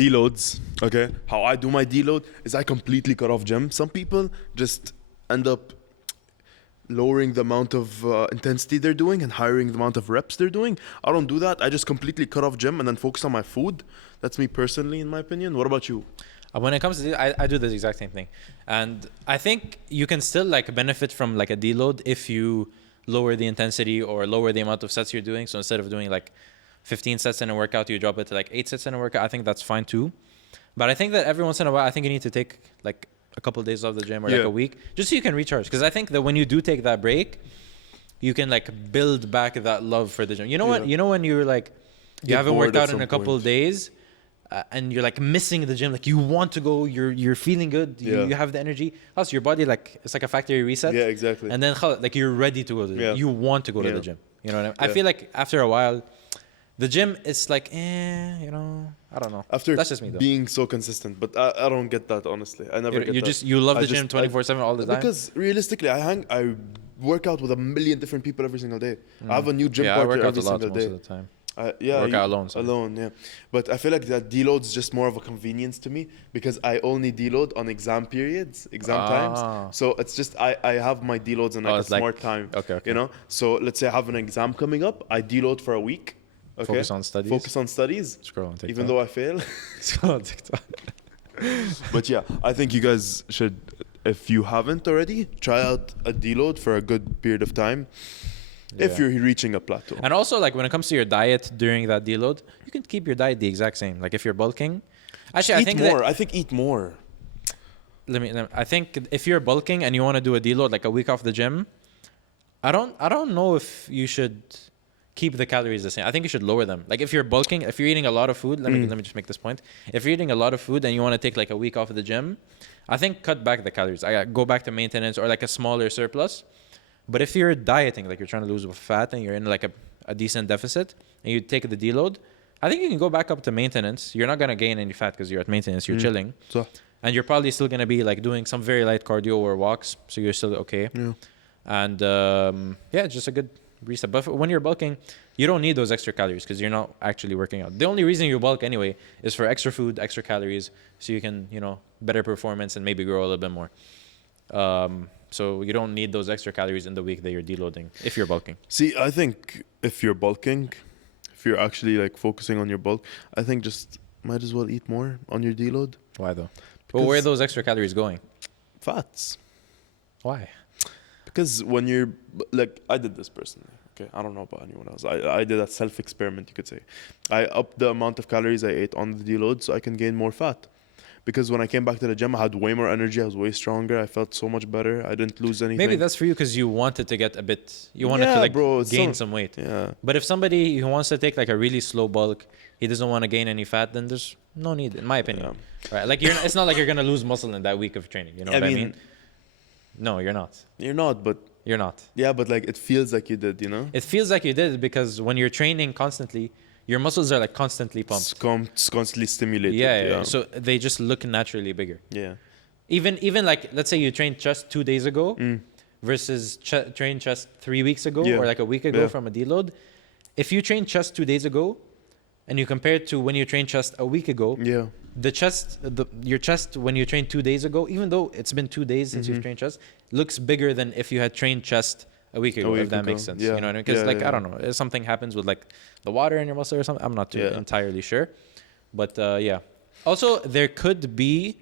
Deloads. Okay, how I do my deload is I completely cut off gym. Some people just end up lowering the amount of intensity they're doing and hiring the amount of reps they're doing. I don't do that. I just completely cut off gym and then focus on my food. That's me personally, in my opinion. What about you? When it comes to I do the exact same thing, and I think you can still like benefit from like a deload if you lower the intensity or lower the amount of sets you're doing. So instead of doing like 15 sets in a workout, you drop it to like 8 sets in a workout. I think that's fine too. But I think that every once in a while, I think you need to take like a couple of days off the gym or like a week, just so you can recharge. Because I think that when you do take that break, you can like build back that love for the gym. You know what? You know when you're like, you haven't worked out in a couple of days, and you're like missing the gym, like you want to go, you're feeling good, you have the energy. Also, your body like it's like a factory reset. Yeah, exactly. And then like you're ready to go to the gym. You want to go to the gym. You know what I mean? I feel like after a while, the gym is like, you know, I don't know. After that's just me though. Being so consistent, but I don't get that, honestly. I never get that. You love the gym 24/7 all the time? Because realistically, I work out with a million different people every single day. I have a new gym partner every single day. Most of the time. Work out alone. Sorry. Alone, yeah. But I feel like that deload is just more of a convenience to me because I only deload on exam periods, times. So it's just I have my deloads in like a smart time. Okay. You know? So let's say I have an exam coming up. I deload for a week. Okay? Focus on studies. Scroll on TikTok. Even though I fail. Scroll on TikTok. But yeah, I think you guys should, if you haven't already, try out a deload for a good period of time. If you're reaching a plateau. And also, like, when it comes to your diet during that deload, you can keep your diet the exact same. Like, if you're bulking... Actually, I think eat more. I think if you're bulking and you want to do a deload, like a week off the gym, I don't know if you should keep the calories the same. I think you should lower them. Like, if you're bulking, if you're eating a lot of food... Let me just make this point. If you're eating a lot of food and you want to take, like, a week off of the gym, I think cut back the calories. I go back to maintenance or, like, a smaller surplus. But if you're dieting, like you're trying to lose fat and you're in like a decent deficit and you take the deload, I think you can go back up to maintenance. You're not going to gain any fat because you're at maintenance. You're chilling. So. And you're probably still going to be like doing some very light cardio or walks. So you're still okay. Yeah. And just a good reset. But when you're bulking, you don't need those extra calories because you're not actually working out. The only reason you bulk anyway is for extra food, extra calories. So you can, better performance and maybe grow a little bit more. So you don't need those extra calories in the week that you're deloading if you're bulking. See, I think if you're bulking, if you're actually like focusing on your bulk, I think just might as well eat more on your deload. Why though? Well, where are those extra calories going? Fats. Why? Because when you're like, I did this personally. Okay, I don't know about anyone else. I did a self-experiment, you could say. I upped the amount of calories I ate on the deload so I can gain more fat. Because when I came back to the gym, I had way more energy. I was way stronger. I felt so much better. I didn't lose anything. Maybe that's for you because you wanted to get a bit... You wanted to gain some weight. Yeah. But if somebody who wants to take like a really slow bulk, he doesn't want to gain any fat, then there's no need, in my opinion. Yeah. Right? Like it's not like you're going to lose muscle in that week of training. You know what I mean? No, you're not. You're not, but... You're not. Yeah, but like it feels like you did, It feels like you did because when you're training constantly... Your muscles are like constantly pumped. It's constantly stimulated. Yeah. So they just look naturally bigger. Yeah. Even like, let's say you trained chest 2 days ago versus trained chest 3 weeks ago or like a week ago from a deload. If you trained chest 2 days ago and you compare it to when you trained chest a week ago, your chest when you trained 2 days ago, even though it's been 2 days since you've trained chest, looks bigger than if you had trained chest a week ago, if that makes sense. Yeah. You know what I mean? Because I don't know, if something happens with like the water in your muscle or something. I'm not too entirely sure. But also, there could be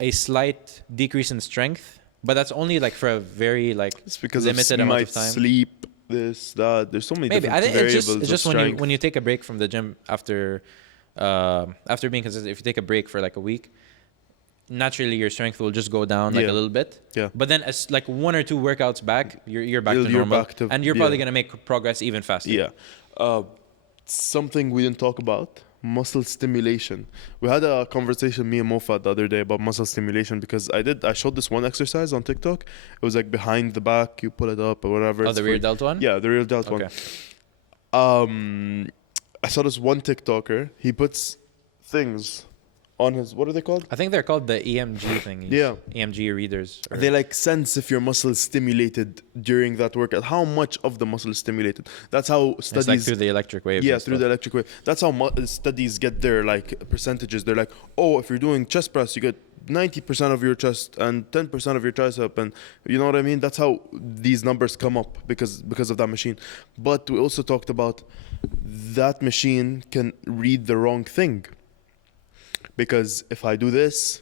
a slight decrease in strength, but that's only like for a very like it's because limited amount of time. Sleep, this, that. There's so many different variables. It's just when you take a break from the gym after being consistent. If you take a break for like a week, naturally your strength will just go down like a little bit. Yeah. But then as like 1 or 2 workouts back, you're back to normal. And you're probably going to make progress even faster. Yeah. Something we didn't talk about, muscle stimulation. We had a conversation, me and Mofa, the other day about muscle stimulation because I showed this one exercise on TikTok. It was like behind the back, you pull it up or whatever. Oh, the rear delt one? Yeah, the rear delt one. I saw this one TikToker. He puts things on his, what are they called? I think they're called the EMG thingies. Yeah. EMG readers. Or- They like sense if your muscle is stimulated during that workout. How much of the muscle is stimulated? That's how it's studies. like through the electric waves. Yeah, and through stuff. the electric wave. That's how studies get their like percentages. They're like, oh, if you're doing chest press, you get 90% of your chest and 10% of your tricep, and you know what I mean. That's how these numbers come up because of that machine. But we also talked about that machine can read the wrong thing. Because if I do this,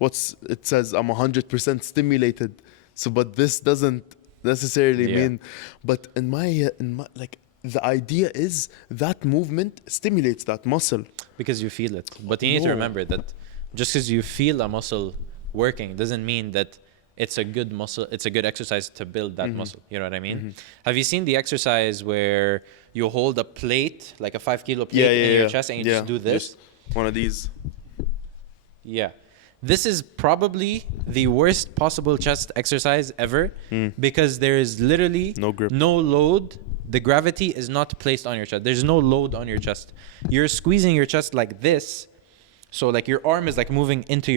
it says I'm 100% stimulated. So, but this doesn't necessarily mean. But in my like, the idea is that movement stimulates that muscle. Because you feel it. But you need to remember that just because you feel a muscle working doesn't mean that it's a good muscle. It's a good exercise to build that muscle. You know what I mean? Have you seen the exercise where you hold a plate, like a 5 kilo plate in your chest, and you just do this? Just one of these. Yeah. This is probably the worst possible chest exercise ever because there is literally No grip. no load. The gravity is not placed on your chest. There's no load on your chest. You're squeezing your chest like this. So like your arm is like moving into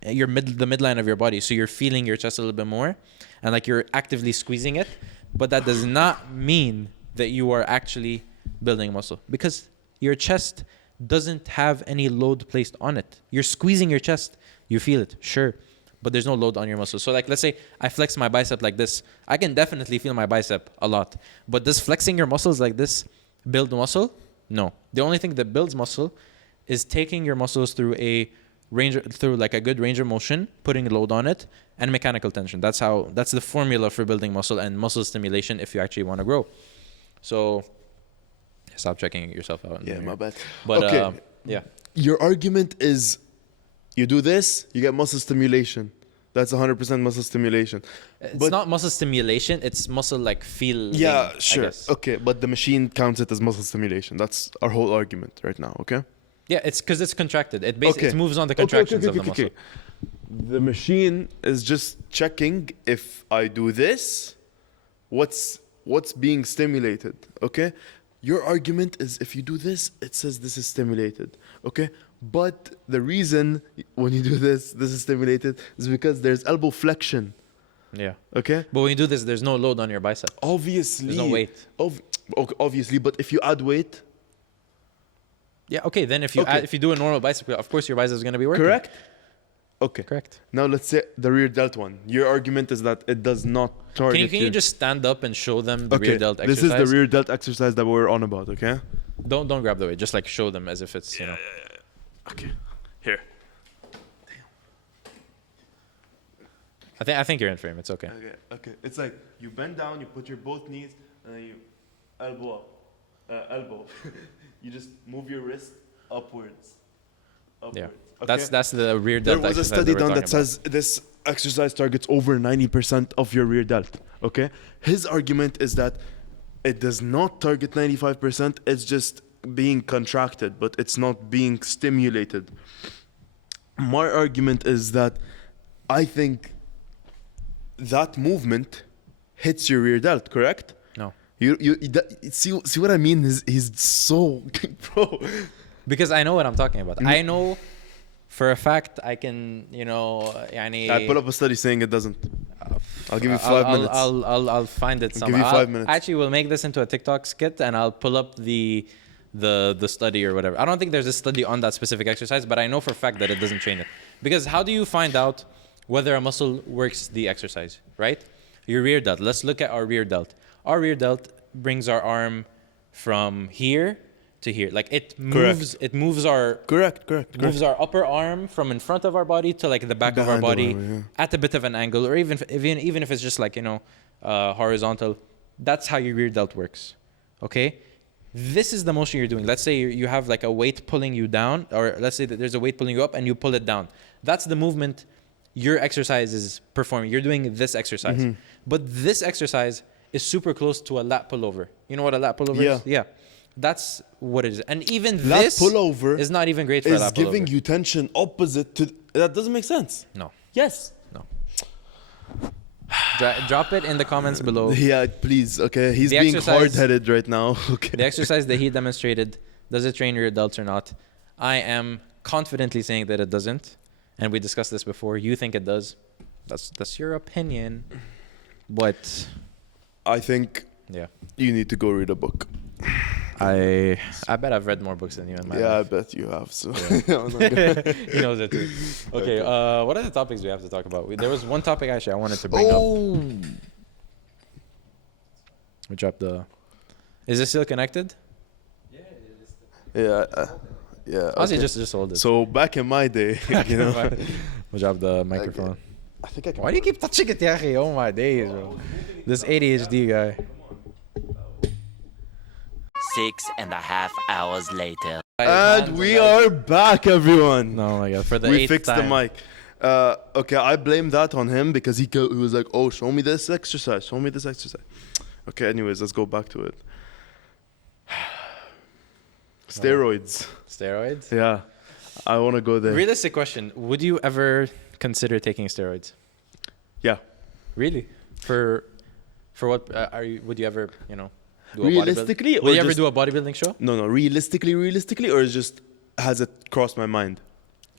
the midline of your body. So you're feeling your chest a little bit more and like you're actively squeezing it. But that does not mean that you are actually building muscle because your chest doesn't have any load placed on it. You're squeezing your chest. You feel it, sure, but there's no load on your muscles. So like, let's say I flex my bicep like this. I can definitely feel my bicep a lot. But does flexing your muscles like this build muscle? No. The only thing that builds muscle is taking your muscles through like a good range of motion, putting load on it, and mechanical tension. That's the formula for building muscle and muscle stimulation if you actually want to grow. So stop checking yourself out. Yeah, my bad. But okay. yeah. Your argument is you do this, you get muscle stimulation. That's 100% muscle stimulation. It's not muscle stimulation, it's muscle like feel. Yeah, I sure. guess. Okay, but the machine counts it as muscle stimulation. That's our whole argument right now, okay? Yeah, it's because it's contracted. It moves on the contractions of the muscle. The machine is just checking if I do this, what's being stimulated, okay? Your argument is if you do this, it says this is stimulated, okay? But the reason when you do this is stimulated is because there's elbow flexion, Yeah. okay? But when you do this, there's no load on your bicep. Obviously. There's no weight. Obviously, but if you add weight. Yeah, okay, then if you do a normal bicep, of course your bicep is going to be working. Correct? Okay. Correct. Now let's say the rear delt one. Your argument is that it does not target. Can you just stand up and show them the rear delt exercise? This is the rear delt exercise that we're on about, okay? Don't grab the weight. Just like show them as if it's, you know. Okay. Here. I think you're in frame. It's okay. Okay. It's like you bend down, you put your both knees, and then you elbow up. Elbow. You just move your wrist upwards. Yeah. Okay? That's the rear There delt was a exercise study we're done talking that says this exercise targets over 90% of your rear delt. Okay? His argument is that it does not target 95%, it's just being contracted, but it's not being stimulated. My argument is that I think that movement hits your rear delt, correct? No. See what I mean? He's so bro. Because I know what I'm talking about. I know for a fact I can, you know, I pull up a study saying it doesn't. I'll give you 5 minutes. I'll find it somewhere. Give you 5 minutes. Actually, we'll make this into a TikTok skit and I'll pull up the study or whatever. I don't think there's a study on that specific exercise, but I know for a fact that it doesn't train it. Because how do you find out whether a muscle works the exercise, right? Your rear delt. Let's look at our rear delt. Our rear delt brings our arm from here to here. Like it moves. It moves our moves our upper arm from in front of our body to like the back of our body at a bit of an angle, or even if it's just like, you know, horizontal. That's how your rear delt works. Okay. This is the motion you're doing. Let's say you have like a weight pulling you down, or let's say that there's a weight pulling you up and you pull it down. That's the movement your exercise is performing. You're doing this exercise. But this exercise is super close to a lat pullover. You know what a lat pullover is? Yeah. That's what it is. And even lat this pullover is not even great for a lat pullover. Is giving you tension opposite to... That doesn't make sense. No. Yes. No. Drop it in the comments below. Yeah, please. Okay. He's being hard-headed right now. Okay. The exercise that he demonstrated, does it train your delts or not? I am confidently saying that it doesn't, and we discussed this before. You think it does. That's your opinion, but I think yeah, you need to go read a book. I bet I've read more books than you in my Yeah, I life. bet you have. So He knows it too. Okay, what other topics do we have to talk about? There was one topic actually I wanted to bring up. We dropped the. Is it still connected? yeah, yeah. Honestly, Okay. just hold it. So back in my day, you know, We'll drop the microphone. I think I can. Why do you keep touching it, Yahi? Oh my days, bro. This ADHD guy. 6.5 hours later. And we are back, everyone. No, my God. For the We eighth fixed time. the mic. Okay, I blame that on him because he was like, "Oh, show me this exercise. Show me this exercise." Okay, anyways, let's go back to it. Steroids. Steroids? Yeah, I want to go there. Realistic question. Would you ever consider taking steroids? Yeah. Really? For what are you? Would you ever, you know, do a Realistically, bodybuilding? Would or you ever just- do a bodybuilding show? No, realistically, or just has it crossed my mind?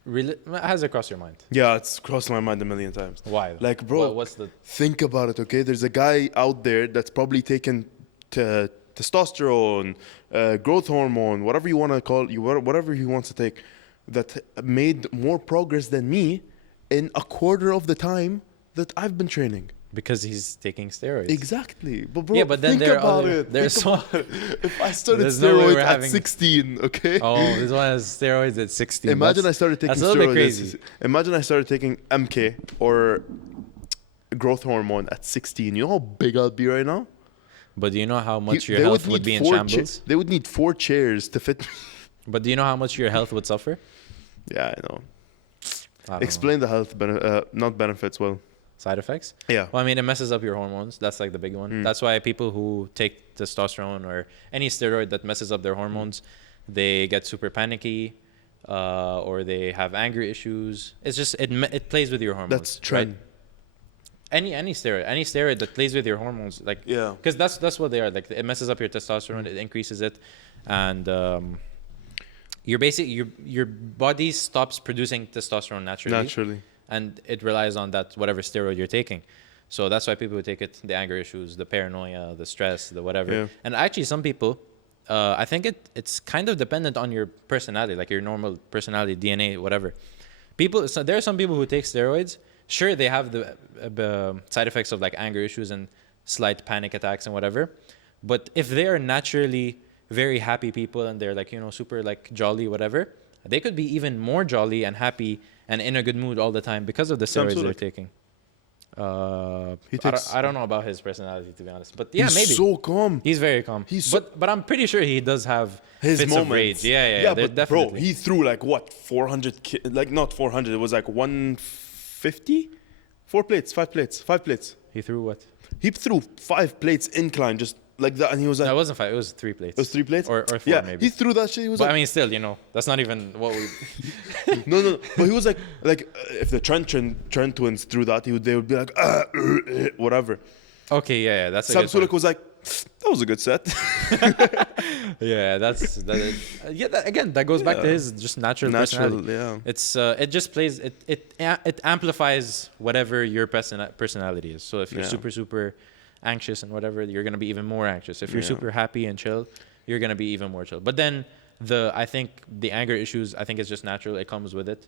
Really? Has it crossed your mind? Yeah, it's crossed my mind a million times. Why? Like, bro, What's the? think about it, okay? There's a guy out there that's probably taken testosterone, growth hormone, whatever you want to call it, whatever he wants to take, that made more progress than me in a quarter of the time that I've been training. Because he's taking steroids. Exactly. But bro, Yeah, but then think there are about other- it. there's Think about it. If I started There's no way steroids we're at having- 16, okay? Oh, this one has steroids at 16. Imagine I started taking that's a little bit steroids. crazy. Imagine I started taking MK or growth hormone at 16. You know how big I'll be right now? But do you know how much your They health would need be in 4 shambles? They would need 4 chairs to fit me. But do you know how much your health would suffer? Yeah, I know. I don't Explain the health not benefits well. know. Side effects? Yeah. Well, I mean, it messes up your hormones. That's like the big one. That's why people who take testosterone or any steroid that messes up their hormones, they get super panicky, or they have anger issues. It's just it plays with your hormones. That's trend. Right? Any steroid that plays with your hormones, like Yeah. because that's what they are. Like it messes up your testosterone, it increases it, and your body stops producing testosterone naturally. And it relies on that whatever steroid you're taking. So that's why people would take it, the anger issues, the paranoia, the stress, the whatever. Yeah. And actually some people, I think it's kind of dependent on your personality, like your normal personality, DNA, whatever. So there are some people who take steroids. Sure, they have the side effects of like anger issues and slight panic attacks and whatever. But if they are naturally very happy people and they're like, you know, super like jolly, whatever, they could be even more jolly and happy and in a good mood all the time because of the steroids they're taking. I don't know about his personality, to be honest, but yeah, He's maybe so calm. he's very calm. But I'm pretty sure he does have His fits moments. of rage. Yeah, but definitely. bro, he threw like what 400, like not 400. It was like 150, 5 plates. He threw what? He threw 5 plates incline just like that, and he was like, No, it wasn't 5. It was 3 plates. it was 3 plates or 4 yeah, maybe. he threw that shit. He was But like, I mean, still, you know, that's not even what we. no. But he was like if the Trent twins threw that, they would be like, whatever. Okay, yeah, that's a Sam good Sulek point. was like, that was a good set. Yeah, again, that goes back to his just natural personality. yeah. It's it just plays it amplifies whatever your personality is. So if you're Yeah. super anxious and whatever, you're gonna be even more anxious. If you're Yeah. super happy and chill, you're gonna be even more chill. But then I think the anger issues, I think it's just natural. It comes with it.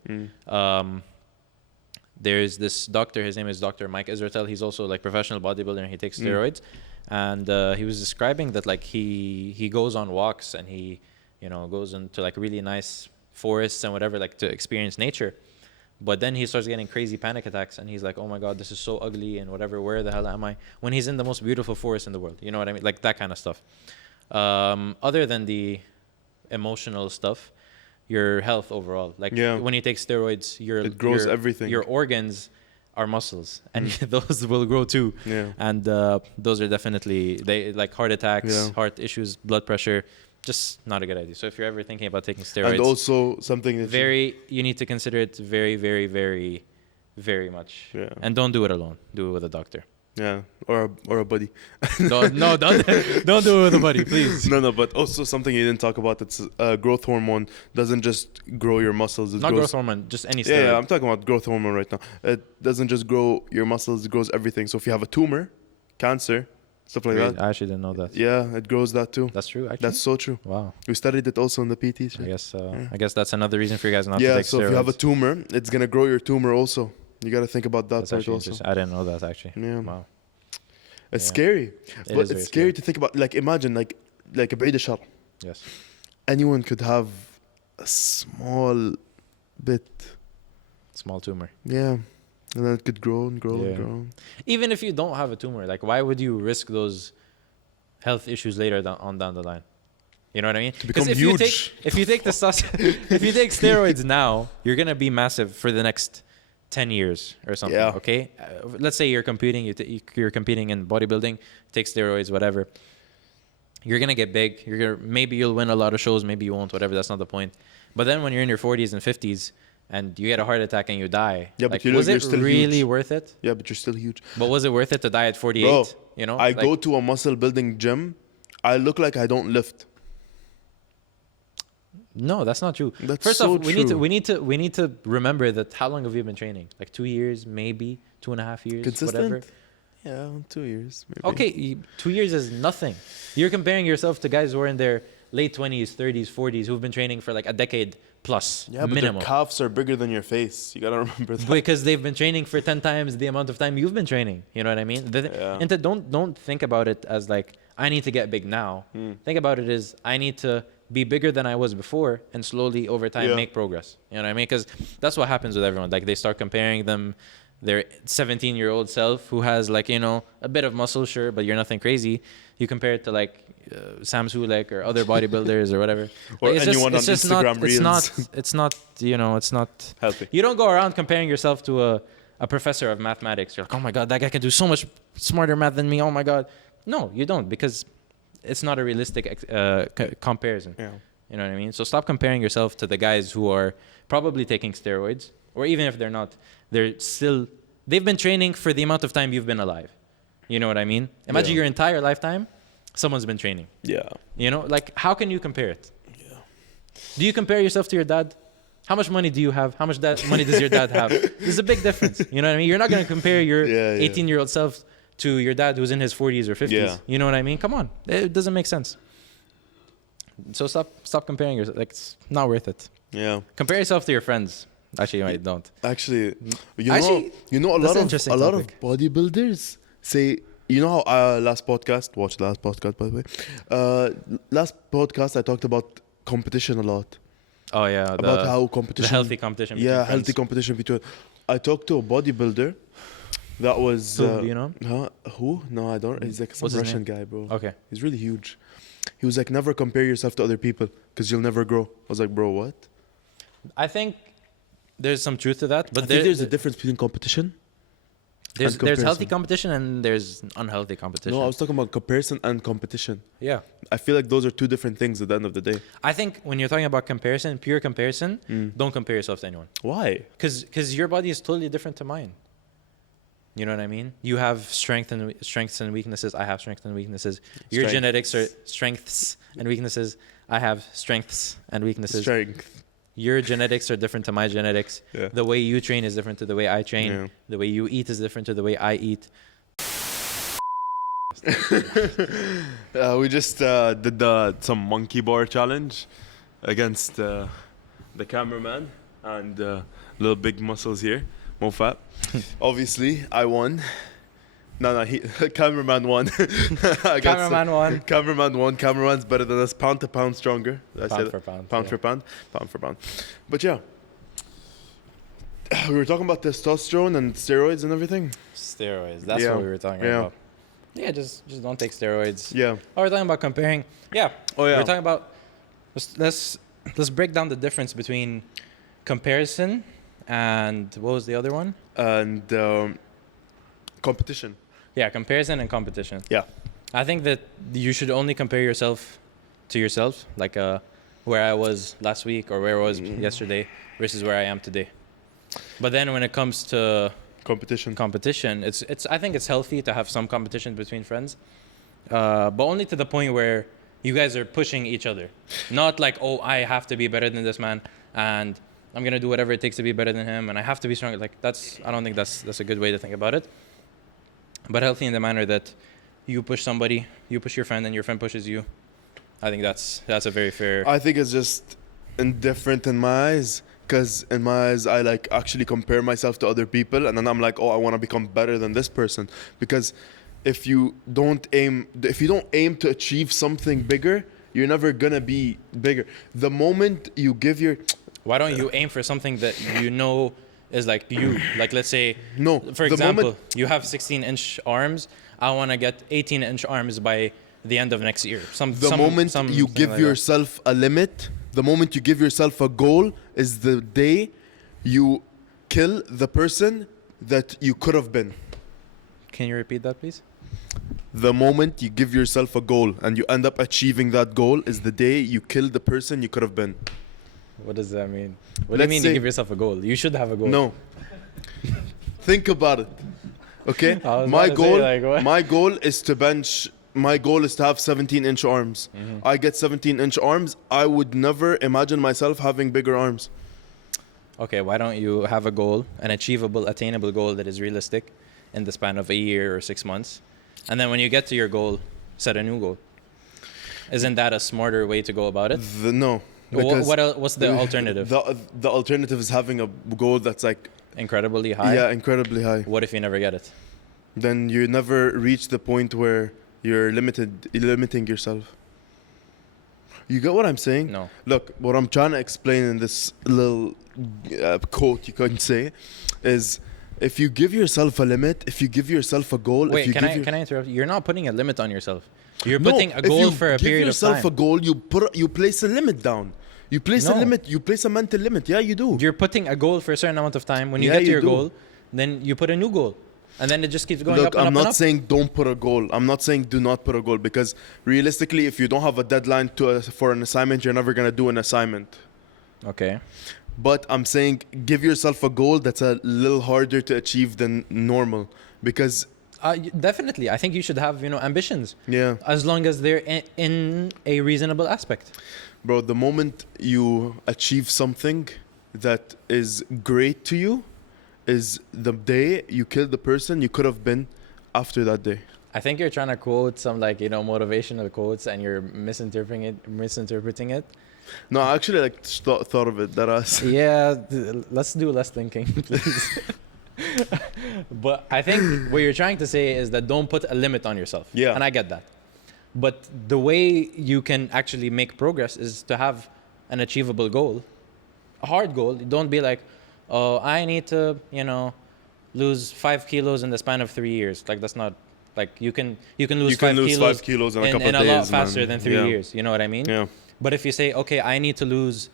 There's this doctor. His name is Dr. Mike Israel. He's also like professional bodybuilder and he takes steroids. And he was describing that like he goes on walks and he, you know, goes into like really nice forests and whatever, like to experience nature. But then he starts getting crazy panic attacks and he's like, oh my God, this is so ugly and whatever, where the hell am I? When he's in the most beautiful forest in the world. You know what I mean? Like that kind of stuff. Other than the emotional stuff, your health overall. Like when you take steroids, It grows everything. Your organs are muscles and those will grow too. Yeah. And those are definitely, they like heart attacks, heart issues, blood pressure, just not a good idea. So if you're ever thinking about taking steroids, And also something that you need to consider it very, very, very, very much. Yeah. And don't do it alone. Do it with a doctor. Yeah, or a buddy. No, don't do it with a buddy, please. No, but also something you didn't talk about. It's growth hormone doesn't just grow your muscles. It Not grows, growth hormone, just any steroid. yeah, I'm talking about growth hormone right now. It doesn't just grow your muscles. It grows everything. So if you have a tumor, cancer, stuff like Really? that. I actually didn't know that. Yeah, it grows that too. That's true, actually. That's so true. Wow. We studied it also in the PT. I guess that's another reason for you guys not to Yeah, take so steroids. if you have a tumor, it's gonna grow your tumor also. You gotta think about that That's part actually also. interesting. I didn't know that actually. Yeah. Wow. It's Yeah. scary, It but is very it's scary to think about. Like imagine, like a بعيد الشر. Yes. Anyone could have a small bit, Small tumor. yeah, and then it could grow and grow and Yeah. grow. Even if you don't have a tumor, like why would you risk those health issues later down the line? You know what I mean? become if huge. if you take if you take steroids now, you're gonna be massive for the next 10 years or something. Yeah. Okay, let's say you're competing. You're competing in bodybuilding. Take steroids, whatever. You're gonna get big. Maybe you'll win a lot of shows. Maybe you won't. Whatever. That's not the point. But then when you're in your 40s and 50s and you get a heart attack and you die, Yeah, but like, you look- was you're it still really huge. worth it? Yeah, but you're still huge. But was it worth it to die at 48? Bro, You know, I Like, go to a muscle building gym. I look like I don't lift. No, that's not true. That's First so off, we need true. to remember that how long have you been training? Like 2 years, maybe 2.5 years, Consistent? whatever. Yeah, 2 years. Maybe. Okay, 2 years is nothing. You're comparing yourself to guys who are in their late 20s, 30s, 40s who've been training for like a decade plus Yeah, but minimum. their calves are bigger than your face. You gotta remember that. Because they've been training for 10 times the amount of time you've been training. You know what I mean? Yeah. And don't think about it as like I need to get big now. Think about it as I need to be bigger than I was before and slowly over time Yeah. make progress. You know what I mean? Because that's what happens with everyone. Like they start comparing their 17-year-old self who has like, you know, a bit of muscle, sure, but you're nothing crazy. You compare it to like Sam Sulek or other bodybuilders or whatever. Or Like, anyone on Instagram Reels. it's not, you know, it's not Healthy. You don't go around comparing yourself to a professor of mathematics. You're like, oh my God, that guy can do so much smarter math than me. Oh my God. No, you don't, because it's not a realistic comparison. Yeah. You know what I mean? So stop comparing yourself to the guys who are probably taking steroids, or even if they're not, they've been training for the amount of time you've been alive. You know what I mean? Imagine Yeah. your entire lifetime, someone's been training. Yeah. You know, like how can you compare it? Yeah. Do you compare yourself to your dad? How much money do you have? How much money does your dad have? There's a big difference. You know what I mean? You're not going to compare your Yeah, yeah. 18-year-old self to your dad who's in his 40s or 50s. Yeah. You know what I mean? Come on. It doesn't make sense. So stop comparing yourself. Like, it's not worth it. Yeah. Compare yourself to your friends. Actually, no, don't. Actually, Actually, you know, that's an interesting a lot of topic. bodybuilders say, you know how last podcast, watch the last podcast by the way. Last podcast I talked about competition a lot. Oh, yeah. About how the competition, healthy competition. yeah, between healthy friends. competition between. I talked to a bodybuilder. That was Who, do you know? Huh? Who? No, I don't. He's like some What's his Russian name? guy, bro. Okay. He's really huge. He was like, never compare yourself to other people because you'll never grow. I was like, bro, what? I think there's some truth to that, but I think there's a difference between competition. there's and healthy comparison. competition and there's unhealthy competition. No, I was talking about comparison and competition. Yeah. I feel like those are two different things at the end of the day. I think when you're talking about comparison, pure comparison, don't compare yourself to anyone. Why? Because your body is totally different to mine. You know what I mean? You have strengths and weaknesses. I have strengths and weaknesses. Your Strength. genetics are strengths and weaknesses. I have strengths and weaknesses. Strength. Your genetics are different to my genetics. Yeah. The way you train is different to the way I train. Yeah. The way you eat is different to the way I eat. We just did some monkey bar challenge against the cameraman and little big muscles here, Mofat. Obviously, I won. No, cameraman won. Cameraman won. Cameraman won. Cameraman's better than us. Pound to pound stronger. Did I say Pound that? for pound. Pound yeah. for pound. Pound for pound. But yeah, we were talking about testosterone and steroids and everything. Steroids. That's Yeah. what we were talking Yeah. about. Yeah, just don't take steroids. Yeah. Oh, we're talking about comparing. Yeah. Oh yeah. We're talking about. Let's break down the difference between comparison and what was the other one? And competition. Yeah, comparison and competition. Yeah. I think that you should only compare yourself to yourself, like where I was last week or where I was yesterday versus where I am today. But then when it comes to competition. It's I think it's healthy to have some competition between friends, but only to the point where you guys are pushing each other, not like, oh, I have to be better than this man and I'm gonna do whatever it takes to be better than him and I have to be stronger. Like I don't think that's a good way to think about it, but healthy in the manner that you push somebody, you push your friend and your friend pushes you. I think that's a very fair. I think it's just indifferent in my eyes. Because in my eyes, I like actually compare myself to other people, and then I'm like, oh, I want to become better than this person. Because if you don't aim to achieve something bigger, you're never gonna be bigger. The moment you give your Why don't you aim for something that you know is like you? Like let's say, No, for the example, moment- you have 16-inch arms. I want to get 18-inch arms by the end of next year. the moment you give like yourself a limit, the moment you give yourself a goal, is the day you kill the person that you could have been. that. Can you repeat that, please? The moment you give yourself a goal and you end up achieving that goal is the day you kill the person you could have been. What does that mean? What do Let's you mean say- you give yourself a goal? You should have a goal. No. Think about it. Okay? I was My about to say, goal like, what? my goal is to bench my goal is to have 17-inch arms. Mm-hmm. I get 17-inch arms. I would never imagine myself having bigger arms. Okay, why don't you have a goal, an achievable, attainable goal that is realistic in the span of a year or 6 months? And then when you get to your goal, set a new goal. Isn't that a smarter way to go about it? No. Because What's the alternative? The alternative is having a goal that's like Incredibly high? yeah, incredibly high. What if you never get it? Then you never reach the point where you're limiting yourself. You get what I'm saying? No. Look, what I'm trying to explain in this little quote you couldn't say is if you give yourself a limit, if you give yourself a goal, Wait, if you can I interrupt? You're not putting a limit on yourself. You're No, putting a if goal you for a give period of yourself time. a goal, you place a limit down. You place a No. limit. You place a mental limit. Yeah, you do. You're putting a goal for a certain amount of time. When you Yeah, get to you your do. goal, then you put a new goal. And then it just keeps going Look, up and I'm up not and up. saying don't put a goal. I'm not saying do not put a goal because realistically, if you don't have a deadline for an assignment, you're never gonna do an assignment. Okay. But I'm saying give yourself a goal that's a little harder to achieve than normal because Definitely. I think you should have, ambitions. yeah, As long as they're in a reasonable aspect. bro, the moment you achieve something that is great to you is the day you kill the person you could have been after that day. I think you're trying to quote some motivational quotes and you're misinterpreting it. No, I actually thought of it that us. Yeah, let's do less thinking, please. But I think what you're trying to say is that don't put a limit on yourself. Yeah. And I get that. But the way you can actually make progress is to have an achievable goal, a hard goal. Don't be like, oh, I need to, lose 5 kilos in the span of 3 years. Like that's not like you can lose You can 5 lose kilos 5 kilos in a couple in of a lot days, faster man. than 3 Yeah. years. You know what I mean? Yeah. But if you say, okay, I need to lose,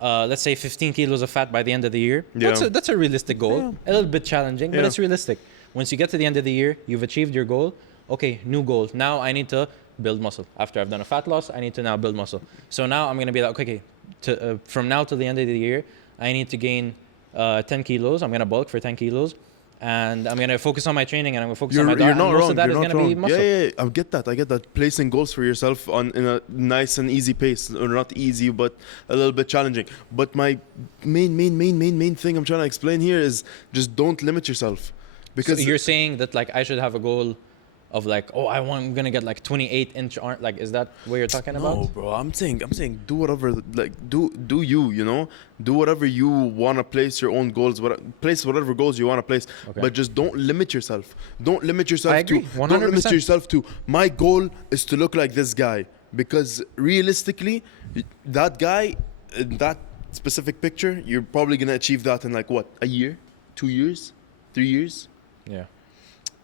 let's say 15 kilos of fat by the end of the year, Yeah. that's a realistic goal. A little bit challenging, but Yeah. it's realistic. Once you get to the end of the year, you've achieved your goal. Okay, new goal. Now I need to build muscle. After I've done a fat loss, I need to now build muscle. So now I'm going to be like, okay, from now till the end of the year, I need to gain 10 kilos. I'm going to bulk for 10 kilos. And I'm going to focus on my training and I'm going to focus on my diet. You're And not most wrong. of that You're is not going to be wrong. muscle. Yeah, I get that. I get that. Placing goals for yourself in a nice and easy pace, or not easy, but a little bit challenging. But my main thing I'm trying to explain here is just don't limit yourself, because So you're saying that I should have a goal of I'm gonna get 28-inch arm. Is that what you're talking no, about? bro. I'm saying do whatever. Do you do whatever you wanna place your own goals. Place whatever goals you wanna place, Okay. but just don't limit yourself. Don't limit yourself I agree, to. Don't limit 100%. yourself to. My goal is to look like this guy, because realistically, that guy in that specific picture, you're probably gonna achieve that in a year, 2 years, 3 years. Yeah.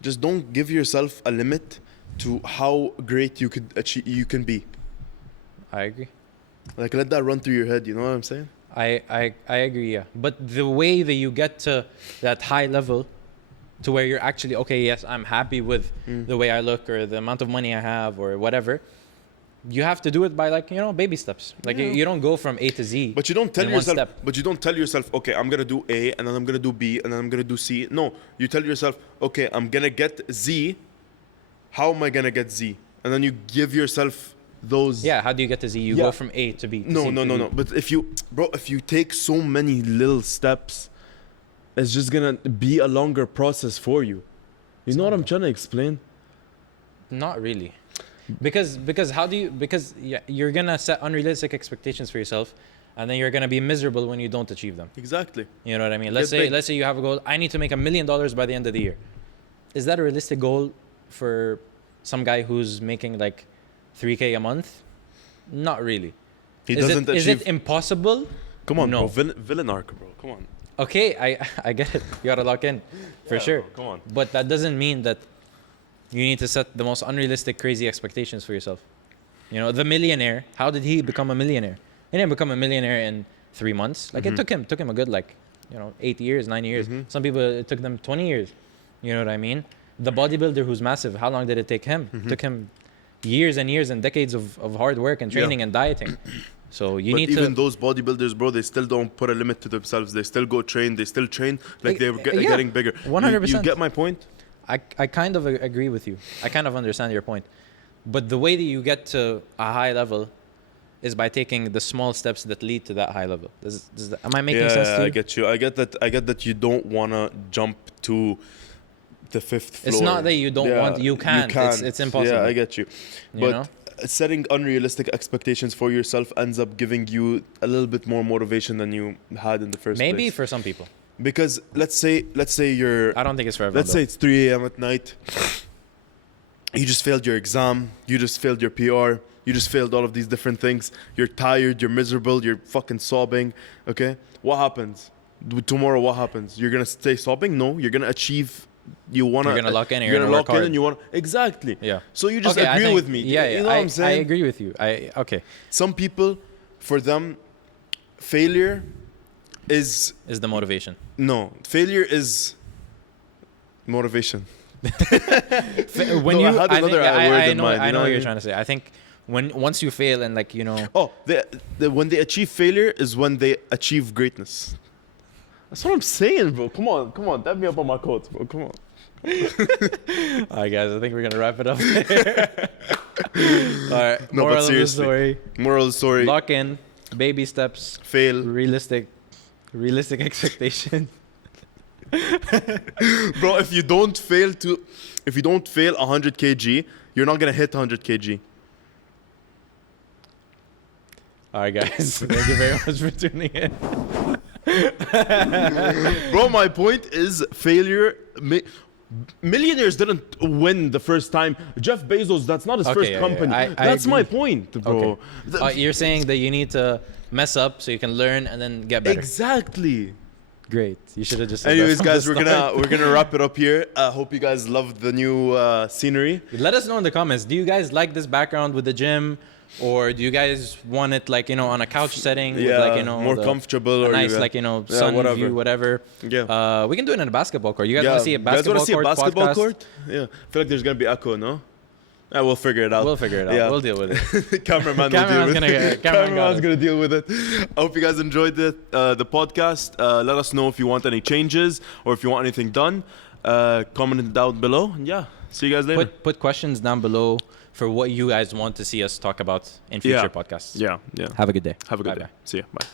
Just don't give yourself a limit to how great you could achieve. You can be. I agree. Let that run through your head. You know what I'm saying? I agree, yeah. But the way that you get to that high level to where you're actually, okay, yes, I'm happy with the way I look or the amount of money I have or whatever, you have to do it by like, baby steps. Like you don't go from A to Z. But you don't tell in one yourself. step. But you don't tell yourself, okay, I'm gonna do A, and then I'm gonna do B, and then I'm gonna do C. No, you tell yourself, okay, I'm gonna get Z. How am I gonna get Z? And then you give yourself those. Yeah, how do you get to Z? You go from A to B. To C to D. But if you take so many little steps, it's just gonna be a longer process for you. You know what I'm trying to explain? Not really. Because you're gonna set unrealistic expectations for yourself, and then you're gonna be miserable when you don't achieve them. Exactly. You know what I mean? Let's say you have a goal. I need to make $1 million by the end of the year. Is that a realistic goal for some guy who's making like $3K a month? Not really. Is it impossible? Come on, no. bro. Villain arc, bro. Come on. Okay, I get it. You gotta lock in, for sure. Bro, come on. But that doesn't mean that you need to set the most unrealistic, crazy expectations for yourself. The millionaire. How did he become a millionaire? He didn't become a millionaire in 3 months. Like it took him a good 8 years, 9 years. Some people it took them 20 years. You know what I mean? The bodybuilder who's massive. How long did it take him? It took him years and years and decades of hard work and training and dieting. So you need to. Even those bodybuilders, bro, they still don't put a limit to themselves. They still go train. They still train like they're getting bigger. 100%. You get my point? I kind of agree with you. I kind of understand your point. But the way that you get to a high level is by taking the small steps that lead to that high level. Am I making sense to you? I get you. I get that you don't want to jump to the fifth floor. It's not that you don't want. You can't. It's impossible. Yeah, I get you. But setting unrealistic expectations for yourself ends up giving you a little bit more motivation than you had in the first place. Maybe for some people. Because let's say you're. I don't think it's for everyone. Let's say it's 3 a.m. at night. You just failed your exam. You just failed your PR. You just failed all of these different things. You're tired. You're miserable. You're fucking sobbing. Okay? What happens? Tomorrow, what happens? You're going to stay sobbing? No. You're going to achieve. You're going to lock in. You're going to lock in and you want to. Exactly. Yeah. So you just agree with me. Yeah, You know what I'm saying? I agree with you. Okay. Some people, for them, failure is the motivation. No. Failure is motivation. When No, you, I had another word in mind. I know what you're trying to say. I think once you fail and Oh, when they achieve failure is when they achieve greatness. That's what I'm saying, bro. Come on. Dab me up on my quotes, bro. Come on. All right, guys. I think we're gonna wrap it up there. All right. No, but seriously. Moral of the story. Lock in. Baby steps. Fail. Realistic expectations. Bro, if you don't fail 100 kg, you're not gonna hit 100 kg. All right, guys. Thank you very much for tuning in. Bro, my point is failure. Millionaires didn't win the first time. Jeff Bezos, that's not his first company. That's my point, bro. Okay. You're saying that you need to mess up so you can learn and then get better. Exactly. Great. You should have just said Anyways, that guys, from we're the start. gonna wrap it up here. I hope you guys loved the new scenery. Let us know in the comments. Do you guys like this background with the gym, or do you guys want it on a couch setting with more comfortable, or nice sun whatever. view, whatever? Yeah. We can do it in a basketball court. You guys want to see a basketball court? Yeah. I feel like there's gonna be echo, no? We'll figure it out. Yeah. We'll deal with it. Cameraman's gonna deal with it. I hope you guys enjoyed the podcast. Let us know if you want any changes or if you want anything done. Comment down below. And yeah, see you guys later. Put questions down below for what you guys want to see us talk about in future podcasts. Yeah. Have a good day. Have a good day. See ya. Bye.